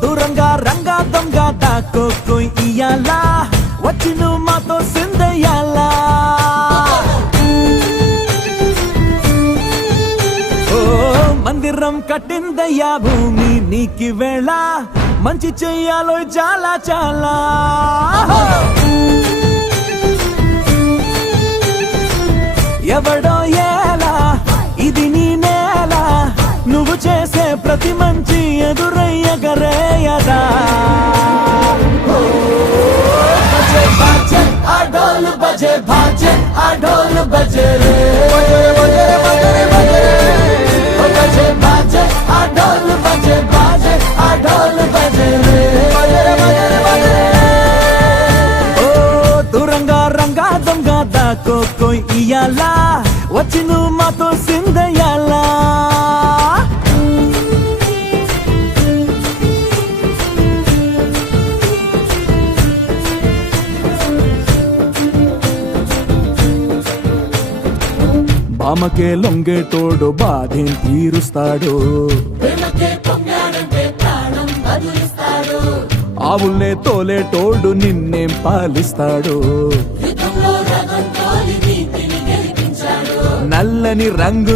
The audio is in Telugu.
దూరంగా రంగా దొంగ దాక్కో ఇయ్యాలా వచ్చి నువ్వు మాతో సిందయ్యాలా మందిరం కట్టిందయ్యా భూమి నీకి వేళ మంచి చెయ్యాలో చాలా చాలా ఎవడో ఎలా ఇది నీ నేల నువ్వు చేసే ప్రతి మంచి ఎదురయ్యగరేయదా బజే బాజే ఆ డోలు బజే బాజే ఆ డోలు బజే రే బజే బాజే ఆ డోలు బజే బాజే ఆ డోలు బజే రే ఓ దూరంగా రంగా దొంగ దాక్కో ఇయ్యాలా వచ్చి నువ్వు మాతో సిందయ్యాలా బామకే లొంగేటోడు బాధేం తీరుస్తాడు ఆవుల్నే తోలేటోడు నిన్నేం పాలిస్తాడు నల్లని రంగు